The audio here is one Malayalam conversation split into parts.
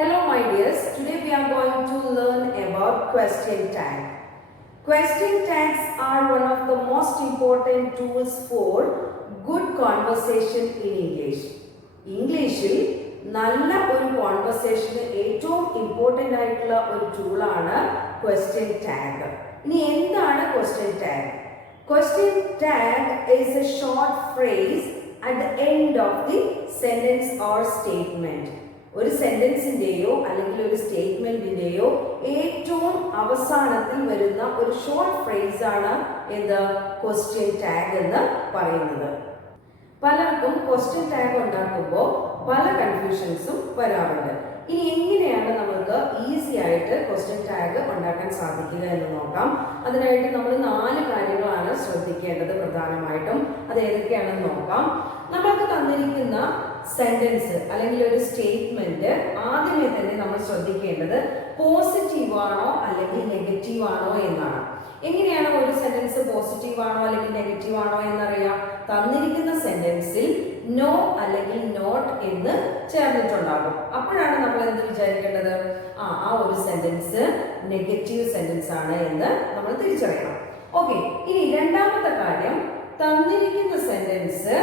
Hello my dears, today we are going to learn about question tag. Question tags are one of the most important tools for good conversation in English. ഇംഗ്ലീഷിൽ നല്ല ഒരു കോൺവെർസേഷന് ഏറ്റവും ഇമ്പോർട്ടൻ്റ് ആയിട്ടുള്ള ഒരു ടൂളാണ് ക്വസ്റ്റ്യൻ ടാഗ്. ഇനി എന്താണ് question tag? Question tag is A short phrase at the end of the sentence or statement. ഒരു സെന്റൻസിന്റെയോ അല്ലെങ്കിൽ ഒരു സ്റ്റേറ്റ്മെന്റിന്റെയോ ഏറ്റവും അവസാനത്തിൽ വരുന്ന ഒരു ഷോർട്ട് ഫ്രേസ് ആണ് എന്ത് ക്വസ്റ്റ്യൻ ടാഗ് എന്ന് പറയുന്നത്. പലർക്കും ക്വസ്റ്റ്യൻ ടാഗ് ഉണ്ടാക്കുമ്പോൾ പല കൺഫ്യൂഷൻസും വരാറുണ്ട്. ഇനി എങ്ങനെയാണ് നമുക്ക് ഈസി ആയിട്ട് ക്വസ്റ്റ്യൻ ടാഗ് ഉണ്ടാക്കാൻ സാധിക്കുക എന്ന് നോക്കാം. അതിനായിട്ട് നമ്മൾ 4 കാര്യങ്ങളാണ് ശ്രദ്ധിക്കേണ്ടത് പ്രധാനമായിട്ടും. അത് ഏതൊക്കെയാണെന്ന് നോക്കാം. നമ്മൾക്ക് തന്നിരിക്കുന്ന സെന്റൻസ് അല്ലെങ്കിൽ ഒരു സ്റ്റേറ്റ്മെന്റ് ആദ്യമേ തന്നെ നമ്മൾ ശ്രദ്ധിക്കേണ്ടത് പോസിറ്റീവ് ആണോ അല്ലെങ്കിൽ നെഗറ്റീവ് ആണോ എന്നാണ്. എങ്ങനെയാണ് ഒരു സെന്റൻസ് പോസിറ്റീവ് ആണോ അല്ലെങ്കിൽ നെഗറ്റീവ് ആണോ എന്നറിയാം? തന്നിരിക്കുന്ന സെന്റൻസിൽ നോ അല്ലെങ്കിൽ നോട്ട് എന്ന് ചേർന്നിട്ടുണ്ടാകും. അപ്പോഴാണ് നമ്മൾ എന്ത് വിചാരിക്കേണ്ടത്? ആ ഒരു സെന്റൻസ് നെഗറ്റീവ് സെന്റൻസ് ആണ് എന്ന് നമ്മൾ തിരിച്ചറിയണം. ഓക്കെ, ഇനി രണ്ടാമത്തെ കാര്യം, തന്നിരിക്കുന്ന സെന്റൻസ്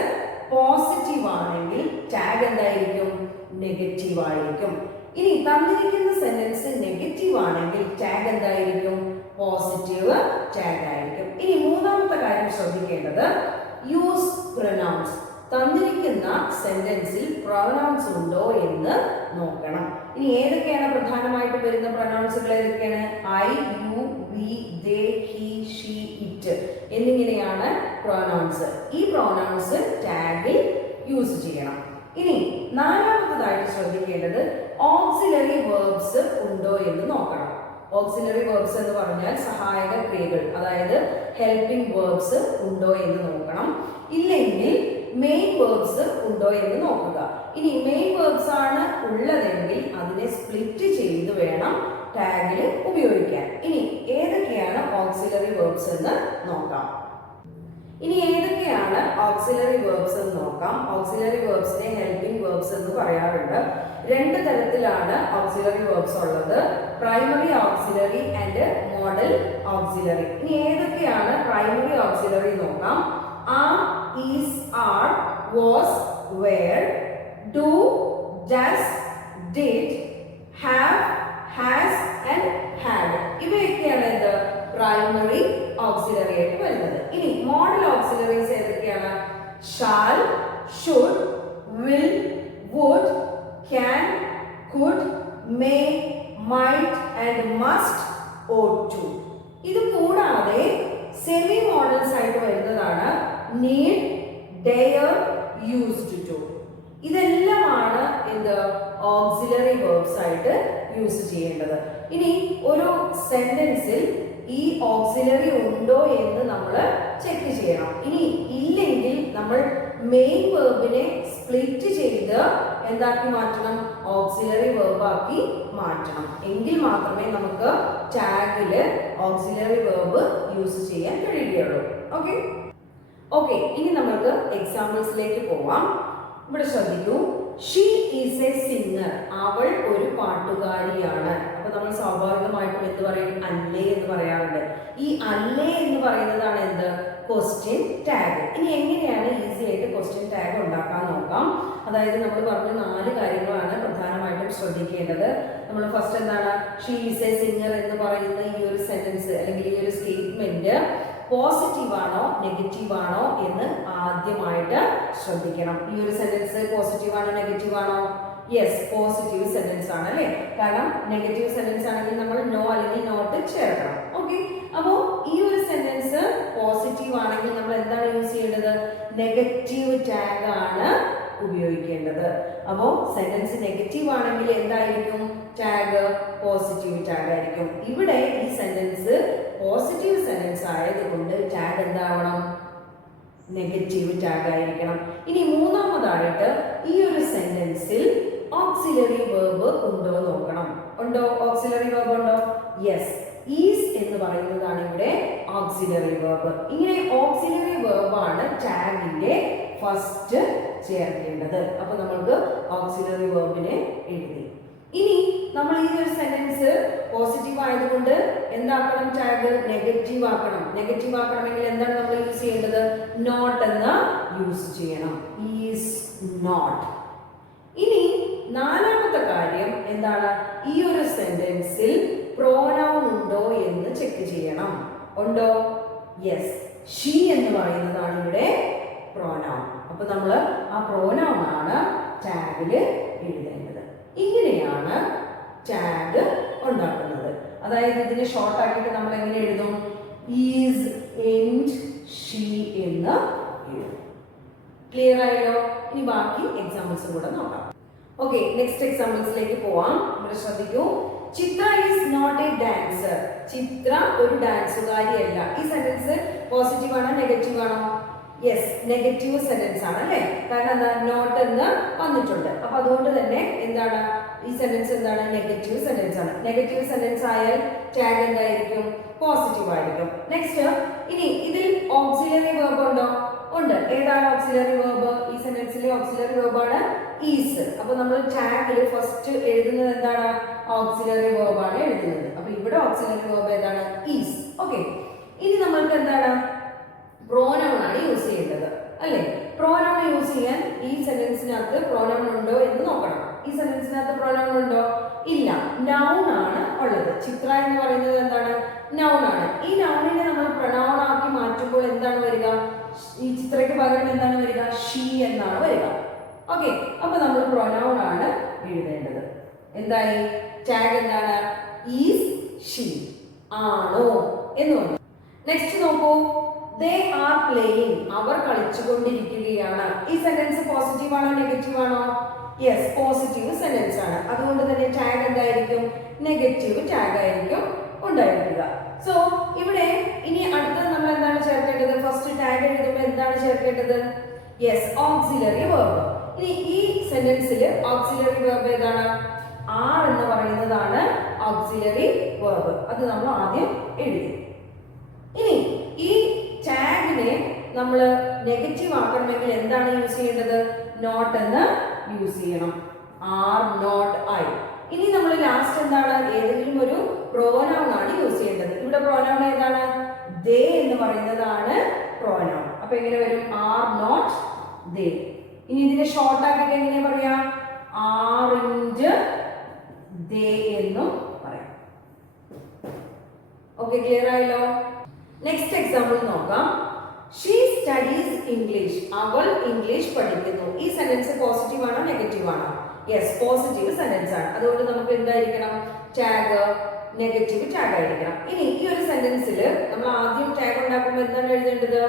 പോസിറ്റീവ് ആണെങ്കിൽ ടാഗ് എന്തായിരിക്കും? നെഗറ്റീവ് ആയിരിക്കും. ഇനി തന്നിരിക്കുന്ന സെന്റൻസ് നെഗറ്റീവ് ആണെങ്കിൽ ടാഗ് എന്തായിരിക്കും? പോസിറ്റീവ് ടാഗ് ആയിരിക്കും. ഇനി മൂന്നാമത്തെ കാര്യം ശ്രദ്ധിക്കേണ്ടത് യൂസ് പ്രൊനൗൺസ്. തന്നിരിക്കുന്ന സെന്റൻസിൽ പ്രൊനൗൺസ് ഉണ്ടോ എന്ന് നോക്കണം. ഇനി ഏതൊക്കെയാണ് പ്രധാനമായിട്ട് വരുന്ന പ്രൊനൗൺസുകൾ? ഏതൊക്കെയാണ്? I, you, we, they, he, she, it എന്നിങ്ങനെയാണ് പ്രൊനൗൺസ്. ഈ പ്രൊനൗൺസ് ടാഗിൽ യൂസ് ചെയ്യണം. ഇനി നാലാമതായിട്ട് ശ്രദ്ധിക്കേണ്ടത് ഓക്സിലറി വെർബ്സ് ഉണ്ടോ എന്ന് നോക്കണം. ഓക്സിലറി വെർബ്സ് എന്ന് പറഞ്ഞാൽ സഹായക ക്രിയകൾ, അതായത് ഹെൽപ്പിംഗ് വെർബ്സ് ഉണ്ടോ എന്ന് നോക്കണം. ഇല്ലെങ്കിൽ മെയിൻ വെർബ്സ് ഉണ്ടോ എന്ന് നോക്കുക. ഇനി മെയിൻ വെർബ്സ് ആണ് ഉള്ളതെങ്കിൽ അതിനെ സ്പ്ലിറ്റ് ചെയ്ത് വേണം ടാഗിൽ ഉപയോഗിക്കാൻ. ഇനി ഏതൊക്കെയാണ് ഓക്സിലറി വെർബ്സ് എന്ന് നോക്കാം. ഇനി ഏതൊക്കെയാണ് ഓക്സിലറി വെർബ്സ് എന്ന് നോക്കാം. ഓക്സിലറി വെർബ്സിനെ ഹെൽപ്പിംഗ് വെർബ്സ് എന്ന് പറയാറുണ്ട്. 2 തരത്തിലാണ് ഓക്സിലറി വെർബ്സ് ഉള്ളത്: primary auxiliary and modal auxiliary. ഇനി ഏതൊക്കെയാണ് പ്രൈമറി ഓക്സിലറി നോക്കാം. Are, is, are, was, were, do, does, did, have, has and had. ഇവയൊക്കെയാണ് എന്ത് പ്രൈമറി ഓക്സിലറി ആയിട്ട് വരുന്നത്. ഇനി മോഡൽ ഓക്സിലറീസ് ഏതൊക്കെയാണ്? Shall, should, will, would, can, could, may, might and must, ought to. ഇത് കൂടാതെ സെമി മോഡൽസ് ആയിട്ട് വരുന്നതാണ് നീഡ്, ഡെയർ, യൂസ്ഡ് ടു. ഇതെല്ലാമാണ് എന്ത് ഓക്സിലറി വെർബ്സ് ആയിട്ട് യൂസ് ചെയ്യേണ്ടത്. ഇനി ഒരു സെന്റൻസിൽ ഈ ഓക്സിലറി ഉണ്ടോ എന്ന് നമ്മൾ ചെക്ക് ചെയ്യണം. ഇനി ഇല്ലെങ്കിൽ നമ്മൾ മെയിൻ വെർബിനെ സ്പ്ലിറ്റ് ചെയ്ത് എന്താക്കി മാറ്റണം? ഓക്സിലറി വെർബാക്കി മാറ്റണം. എങ്കിൽ മാത്രമേ നമുക്ക് ടാഗില് ഓക്സിലറി വെർബ് യൂസ് ചെയ്യാൻ കഴിയുകയുള്ളൂ. ഓക്കെ, ഇനി നമുക്ക് എക്സാമ്പിൾസിലേക്ക് പോവാം. ഇവിടെ ശ്രദ്ധിക്കൂ. She is A singer. അവൾ ഒരു പാട്ടുകാരിയാണ്. അപ്പൊ നമ്മൾ സ്വാഭാവികമായിട്ടും എന്ത് പറയും? അല്ലേ എന്ന് പറയാറുണ്ട്. ഈ അല്ലേ എന്ന് പറയുന്നതാണ് എന്ത്? Question tag. ഇനി എങ്ങനെയാണ് ഈസി ആയിട്ട് ക്വസ്റ്റ്യൻ ടാഗ് ഉണ്ടാക്കാൻ നോക്കാം. അതായത് നമ്മൾ പറഞ്ഞ 4 കാര്യങ്ങളാണ് പ്രധാനമായിട്ടും ശ്രദ്ധിക്കേണ്ടത്. നമ്മൾ ഫസ്റ്റ് എന്താണ്? ഷീ ഈസ് എ സിംഗർ എന്ന് പറയുന്ന ഈ ഒരു സെന്റൻസ് അല്ലെങ്കിൽ ഈ ഒരു സ്റ്റേറ്റ്മെന്റ് പോസിറ്റീവ് ആണോ നെഗറ്റീവ് ആണോ എന്ന് ആദ്യമായിട്ട് ശ്രദ്ധിക്കണം. ഈ ഒരു സെന്റൻസ് പോസിറ്റീവ് ആണോ നെഗറ്റീവ് ആണോ? യെസ്, പോസിറ്റീവ് സെന്റൻസ് ആണ് അല്ലേ? കാരണം നെഗറ്റീവ് സെന്റൻസ് ആണെങ്കിൽ നമ്മൾ നോ അല്ലെങ്കിൽ നോട്ട് ചേർക്കണം. ഓക്കെ, അപ്പോ ഈ ഒരു സെന്റൻസ് പോസിറ്റീവ് ആണെങ്കിൽ നമ്മൾ എന്താണ് യൂസ് ചെയ്യേണ്ടത്? നെഗറ്റീവ് ടാഗ് ആണ് ഉപയോഗിക്കേണ്ടത്. അപ്പോൾ സെന്റൻസ് നെഗറ്റീവ് ആണെങ്കിൽ എന്തായിരിക്കും ടാഗ്? പോസിറ്റീവ് ടാഗ് ആയിരിക്കും. ഇവിടെ ഈ സെന്റൻസ് പോസിറ്റീവ് സെന്റൻസ് ആയതുകൊണ്ട് ടാഗ് എന്താവണം? നെഗറ്റീവ് ടാഗ് ആയിരിക്കണം. ഇനി മൂന്നാമതായിട്ട് ഈ ഒരു സെന്റൻസിൽ ഓക്സിലറി വെർബ് ഉണ്ടോ നോക്കണം. ഉണ്ടോ? ഓക്സിലറി വെർബ് ഉണ്ടോ? യെസ്, ഈസ് എന്ന് പറയുന്നതാണ് ഇവിടെ ഓക്സിലറി വെർബ്. ഇങ്ങനെ ഓക്സിലറി വെർബാണ് ടാഗിന്റെ ഫസ്റ്റ് ചേർക്കേണ്ടത്. അപ്പൊ നമ്മൾക്ക് ഓക്സിലറി വെർബിനെ എഴുതി. ഇനി നമ്മൾ ഈ ഒരു സെന്റൻസ് പോസിറ്റീവ് ആയതുകൊണ്ട് എന്താക്കണം? ടാഗ് നെഗറ്റീവ് ആക്കണം. നെഗറ്റീവ് ആക്കണമെങ്കിൽ എന്താണ് നമ്മൾ യൂസ് ചെയ്യേണ്ടത്? നോട്ട് എന്ന് യൂസ് ചെയ്യണം. Is not. ഇനി നാലാമത്തെ കാര്യം എന്താണ്? ഈ ഒരു സെന്റൻസിൽ പ്രോനൗൺ ഉണ്ടോ എന്ന് ചെക്ക് ചെയ്യണം. ഉണ്ടോ? യെസ്, ഷീ എന്ന് പറയുന്നതാണ് ഇവിടെ പ്രോനൗൺ. അപ്പൊ നമ്മൾ ആ പ്രോനൗൺ ആണ് ടാഗില് എഴുതേണ്ടത്. ഇങ്ങനെയാണ് ടാഗ് ഉണ്ടാക്കുന്നത്. അതായത് ഇതിനെ ഷോർട്ട് ആക്കിയിട്ട് നമ്മൾ എങ്ങനെ എഴുതും? ഈസ്, എൻഡ്, ഷീ എന്ന് എഴുതും. ക്ലിയർ ആയല്ലോ? ഇനി ബാക്കി എക്സാമ്പിൾസ് കൂടെ നോക്കാം. ഓക്കെ, നെക്സ്റ്റ് എക്സാമ്പിൾസിലേക്ക് പോവാം. ഇവിടെ ശ്രദ്ധിക്കൂ. ചിത്ര ഈസ് നോട്ട് എ ഡാൻസർ. ചിത്ര ഒരു ഡാൻസുകാരിയല്ല. ഈ സെന്റൻസ് പോസിറ്റീവ് ആണോ നെഗറ്റീവ് ആണോ? യെസ്, നെഗറ്റീവ് സെന്റൻസ് ആണ് അല്ലേ? കാരണം എന്താ? നോട്ട് എന്ന് വന്നിട്ടുണ്ട്. അപ്പൊ അതുകൊണ്ട് തന്നെ എന്താണ് ഈ സെന്റൻസ്? എന്താണ്? നെഗറ്റീവ് സെന്റൻസ് ആണ്. നെഗറ്റീവ് സെന്റൻസ് ആയാൽ ടാഗ് എന്തായിരിക്കും? പോസിറ്റീവ് ആയിരിക്കും. നെക്സ്റ്റ്, ഇനി ഇതിൽ ഓക്സിലറി വെർബ് ഉണ്ടോ? ഉണ്ട്. ഏതാണ് ഓക്സിലറി വെർബ്? ഈ സെന്റൻസിലെ ഓക്സിലറി വെർബ് ആണ് ഈസ്. അപ്പൊ നമ്മൾ ടാഗിൽ ഫസ്റ്റ് എഴുതുന്നത് എന്താണ്? ഓക്സിലറി വെർബ് ആണ് എഴുതുന്നത്. അപ്പൊ ഇവിടെ ഓക്സിലറി വെർബ് ഏതാണ്? ഈസ്. ഓക്കെ, ഇനി നമ്മൾക്ക് എന്താണ്? പ്രോനൗൺ ആണ് യൂസ് ചെയ്യേണ്ടത് അല്ലേ? പ്രോനൗൺ യൂസ് ചെയ്യാൻ ഈ സെന്റൻസിനകത്ത് പ്രോനൗൺ ഉണ്ടോ എന്ന് നോക്കണം. ഈ സെന്റൻസിനകത്ത് പ്രോനൗൺ ഉണ്ടോ? ഇല്ല, നൗൺ ആണ് ഉള്ളത്. ചിത്ര എന്ന് പറയുന്നത് എന്താണ്? നൗൺ ആണ്. ഈ നൗണിനെ നമ്മൾ പ്രൊനൗൺ ആക്കി മാറ്റുമ്പോൾ എന്താണ് വരിക? ഈ ചിത്രയ്ക്ക് പകരം എന്താണ് വരിക? ഷീ എന്നാണ് വരിക. ഓക്കെ, അപ്പൊ നമ്മൾ പ്രൊനൗൺ ആണ് എഴുതേണ്ടത്. എന്തായി? ടാഗ് എന്താണ്? ഈസ്, ഷീ, ആണോ എന്ന് പറഞ്ഞു. നെക്സ്റ്റ് നോക്കൂ. They are playing. അവർ കളിച്ചുകൊണ്ടിരിക്കുകയാണ്. ഈ സെന്റൻസ് പോസിറ്റീവ് ആണോ നെഗറ്റീവ് ആണോ? യെസ്, പോസിറ്റീവ് സെന്റൻസ് ആണ്. അതുകൊണ്ട് തന്നെ ടാഗ് എന്തായിരിക്കും? നെഗറ്റീവ് ടാഗ് ആയിരിക്കും ഉണ്ടായിരിക്കുക. സോ ഇവിടെ ഇനി അടുത്തത് നമ്മൾ എന്താണ് ചേർക്കേണ്ടത്? ഫസ്റ്റ് ടാഗ് എഴുതുമ്പോൾ എന്താണ് ചേർക്കേണ്ടത്? Yes, auxiliary verb. ഇനി ഈ സെന്റൻസിൽ ഓക്സിലറി വെർബ് ഏതാണ്? ആർ എന്ന് പറയുന്നതാണ് ഓക്സിലറി വെർബ്. അത് നമ്മൾ ആദ്യം എഴുതി. ഇനി ഈ ടാഗിനെ നമ്മൾ നെഗറ്റീവ് ആക്കണമെങ്കിൽ എന്താണ് യൂസ് ചെയ്യേണ്ടത്? നോട്ട് എന്ന് യൂസ് ചെയ്യണം. Are, not, I. ഇനി നമ്മൾ ലാസ്റ്റ് എന്താണ്? ഏതെങ്കിലും ഒരു പ്രോനൗൺ ആണ് യൂസ് ചെയ്യേണ്ടത്. ഇവിടെ പ്രോനൗൺ ഏതാണ്? ദേ എന്ന് പറയുന്നതാണ് പ്രോനൗൺ. അപ്പൊ എങ്ങനെ വരും? ആർ, നോട്ട്, ദേ. ഇനി ഇതിനെ ഷോർട്ട് ആക്കിയിട്ട് എങ്ങനെ പറയാം? ആർ ഇൻഡ് ദേ എന്നും പറയാം. ഓക്കെ, ക്ലിയർ ആയല്ലോ? നെക്സ്റ്റ് എക്സാമ്പിൾ നോക്കാം. She studies English. അവൾ ഇംഗ്ലീഷ് പഠിക്കുന്നു. ഈ സെന്റൻസ് പോസിറ്റീവ് ആണോ നെഗറ്റീവ് ആണോ? യെസ്, പോസിറ്റീവ് സെന്റൻസ് ആണ്. അതുകൊണ്ട് നമുക്ക് എന്തായിരിക്കണം? ടാഗ് നെഗറ്റീവ് ടാഗ് ആയിരിക്കണം. ഇനി ഈ ഒരു സെന്റൻസിൽ നമ്മൾ ആദ്യം ടാഗ് ഉണ്ടാക്കുമ്പോൾ എന്താണ് എഴുതേണ്ടത്?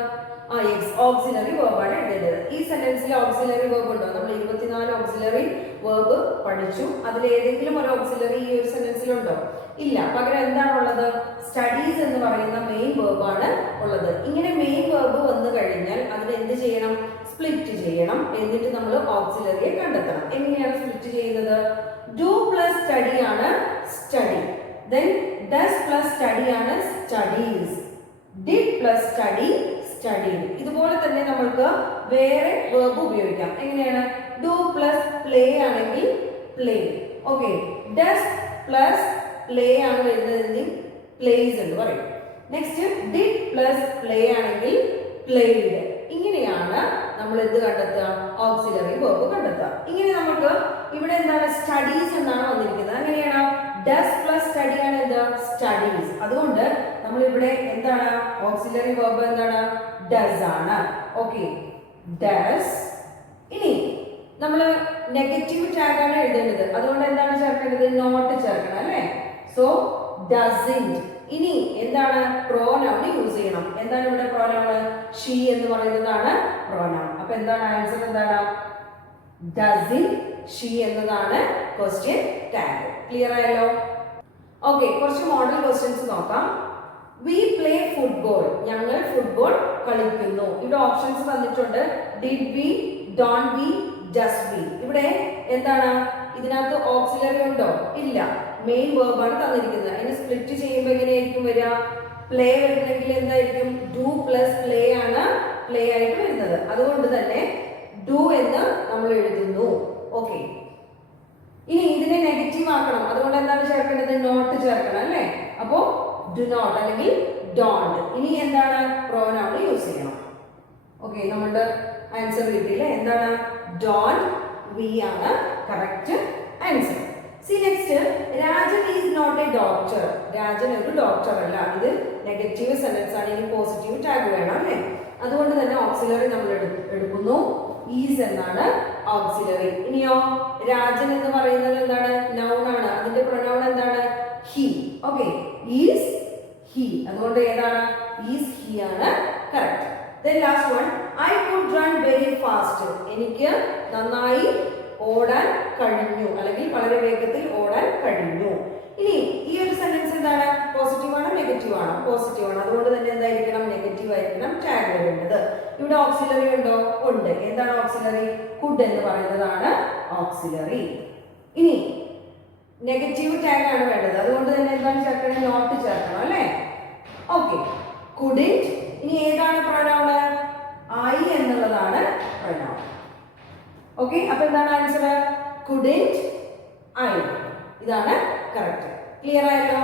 ഓക്സിലറി വെർബ് ആണ് എഴുതേണ്ടത്. ഈ സെന്റൻസിൽ ഓക്സിലറി വെർബ് ഉണ്ടോ? നമ്മൾ 24 ഓക്സിലറി വെർബ് പഠിച്ചു. അതിൽ ഏതെങ്കിലും ഒരു ഓക്സിലറി ഈ ഒരു സെന്റൻസിൽ ഉണ്ടോ? ഇല്ല. പകരം എന്താണുള്ളത്? സ്റ്റഡീസ് എന്ന് പറയുന്ന മെയിൻ വെർബ് ആണ് ഉള്ളത്. ഇങ്ങനെ മെയിൻ വെർബ് വന്നു കഴിഞ്ഞാൽ അതിന് എന്ത് ചെയ്യണം? സ്പ്ലിറ്റ് ചെയ്യണം. എന്നിട്ട് നമ്മൾ ഓക്സിലറിയെ കണ്ടെത്തണം. എങ്ങനെയാണ് സ്പ്ലിറ്റ് ചെയ്യുന്നത്? ഡു പ്ലസ് സ്റ്റഡി ആണ് study. Then does plus study ആണ് studies. Did plus study studied. ഇതുപോലെ തന്നെ നമ്മൾക്ക് വേറെ വെർബ് ഉപയോഗിക്കാം. എങ്ങനെയാണ്? ഡു പ്ലസ് പ്ലേ ആണെങ്കിൽ play. Okay, does plus play ആണ് വരുന്നതെങ്കിൽ പ്ലേസ് എന്ന് പറയും. നെക്സ്റ്റ് ഡിഡ് പ്ലസ് പ്ലേ ആണെങ്കിൽ പ്ലേഡ്. ഇങ്ങനെയാണ് നമ്മൾ എന്ത് കണ്ടെത്തുക? ഓക്സിലറി വെർബ് കണ്ടെത്തുക. ഇങ്ങനെ നമുക്ക് ഇവിടെ എന്താണ്? സ്റ്റഡീസ് എന്നാണ് വന്നിരിക്കുന്നത്. അങ്ങനെയാണ് ഡസ് പ്ലസ് സ്റ്റഡി ആണ് എന്താ? സ്റ്റഡീസ്. അതുകൊണ്ട് നമ്മൾ ഇവിടെ എന്താണ്? ഓക്സിലറി വെർബ് എന്താണ്? ഡസ് ആണ്. Okay, does. ഇനി നമ്മൾ നെഗറ്റീവ് ടാഗ് ആണ് എഴുതേണ്ടത്. അതുകൊണ്ട് എന്താണ് ചേർക്കേണ്ടത്? നോട്ട് ചേർക്കണം അല്ലേ? So doesn't. ഇനി എന്താണ്? പ്രോനൗൺ യൂസ് ചെയ്യണം. എന്താണ് ഇവിടെ പ്രോനൗൺ? ഷീ എന്ന് പറയുന്നതാണ് പ്രോനൗൺ. അപ്പൊ എന്താണ് ആൻസർ? എന്താണ്? ഡസിന്റ് ഷീ എന്നതാണ് ക്വസ്റ്റ്യൻ ടാഗ്. ക്ലിയർ ആയല്ലോ? ഓക്കെ, കുറച്ച് മോഡൽ ക്വസ്റ്റ്യൻസ് നോക്കാം. V play football. ഞങ്ങൾ ഫുട്ബോൾ കളിക്കുന്നു. ഇവിടെ ഓപ്ഷൻസ് തന്നിട്ടുണ്ട്. Did V, don't we, does V. ഇവിടെ എന്താണ്? ഇതിനകത്ത് ഓക്സിലറി ഉണ്ടോ? ഇല്ല. മെയിൻ വെർബ് ആണ് തന്നിരിക്കുന്നത്. അതിനെ സ്പ്ലിറ്റ് ചെയ്യുമ്പോൾ എങ്ങനെയായിരിക്കും വരിക? പ്ലേ വരുന്നെങ്കിൽ എന്തായിരിക്കും? ഡു പ്ലസ് പ്ലേ ആണ് പ്ലേ ആയിട്ട് വരുന്നത്. അതുകൊണ്ട് തന്നെ ഡു എന്ന് നമ്മൾ എഴുതുന്നു. ഓക്കെ, ഇനി ഇതിനെ നെഗറ്റീവ് ആക്കണം. അതുകൊണ്ട് ഡു നോട്ട് അല്ലെങ്കിൽ ഡോണ്ട്. ഇനി എന്താണ് പ്രോനൗൺ യൂസ് ചെയ്യണം. ഓക്കെ, നമ്മളുടെ ആൻസർ കിട്ടിയില്ലേ? എന്താണ്? ഡോണ്ട്. വി ആണ് correct answer. C next, Rajan is not a doctor. Rajan ഒരു ഡോക്ടർ അല്ല. ഇത് നെഗറ്റീവ് സെന്റൻസ് ആണ്. ഇനി പോസിറ്റീവ് ടാഗ് വേണം അല്ലേ? അതുകൊണ്ട് തന്നെ ഓക്സിലറി നമ്മൾ എടുക്കുന്നു. ഈസ് എന്നാണ് ഓക്സിലറി. ഇനിയോ രാജൻ എന്ന് പറയുന്നത് എന്താണ്? നൗൺ ആണ്. അതിന്റെ പ്രൊനൗൺ എന്താണ്? ഹി. Okay, is he. അതുകൊണ്ട് ഏതാണ്? ഈസ് ഹി ആണ് correct. Then last one, I could run very fast. എനിക്ക് നന്നായി ഓടാൻ കഴിഞ്ഞു അല്ലെങ്കിൽ വളരെ വേഗത്തിൽ ഓടാൻ കഴിഞ്ഞു. ഇനി ഈ ഒരു സെന്റൻസ് എന്താണ്? പോസിറ്റീവ് ആണോ നെഗറ്റീവ് ആണോ? പോസിറ്റീവ് ആണ്. അതുകൊണ്ട് തന്നെ എന്തായിരിക്കണം? നെഗറ്റീവ് ആയിരിക്കണം ടാഗ് വരേണ്ടത്. ഇവിടെ ഓക്സിലറി ഉണ്ടോ? ഉണ്ട്. എന്താണ് ഓക്സിലറി? കുഡ് എന്ന് പറയുന്നതാണ് ഓക്സിലറി. ഇനി നെഗറ്റീവ് ടാഗ് ആണ് വേണ്ടത്. അതുകൊണ്ട് തന്നെ എന്താണ് ചേർക്കണം? നോട്ട് ചേർക്കണം അല്ലേ? Okay, couldn't. ഇനി ഏതാണ് പ്രൊനൗൺ? ഐ എന്നുള്ളതാണ് പ്രൊനൗൺ. ഓക്കെ, അപ്പൊ എന്താണ് ആൻസർ? Couldn't I. ഇതാണ് കറക്റ്റ്. ക്ലിയർ ആയല്ലോ?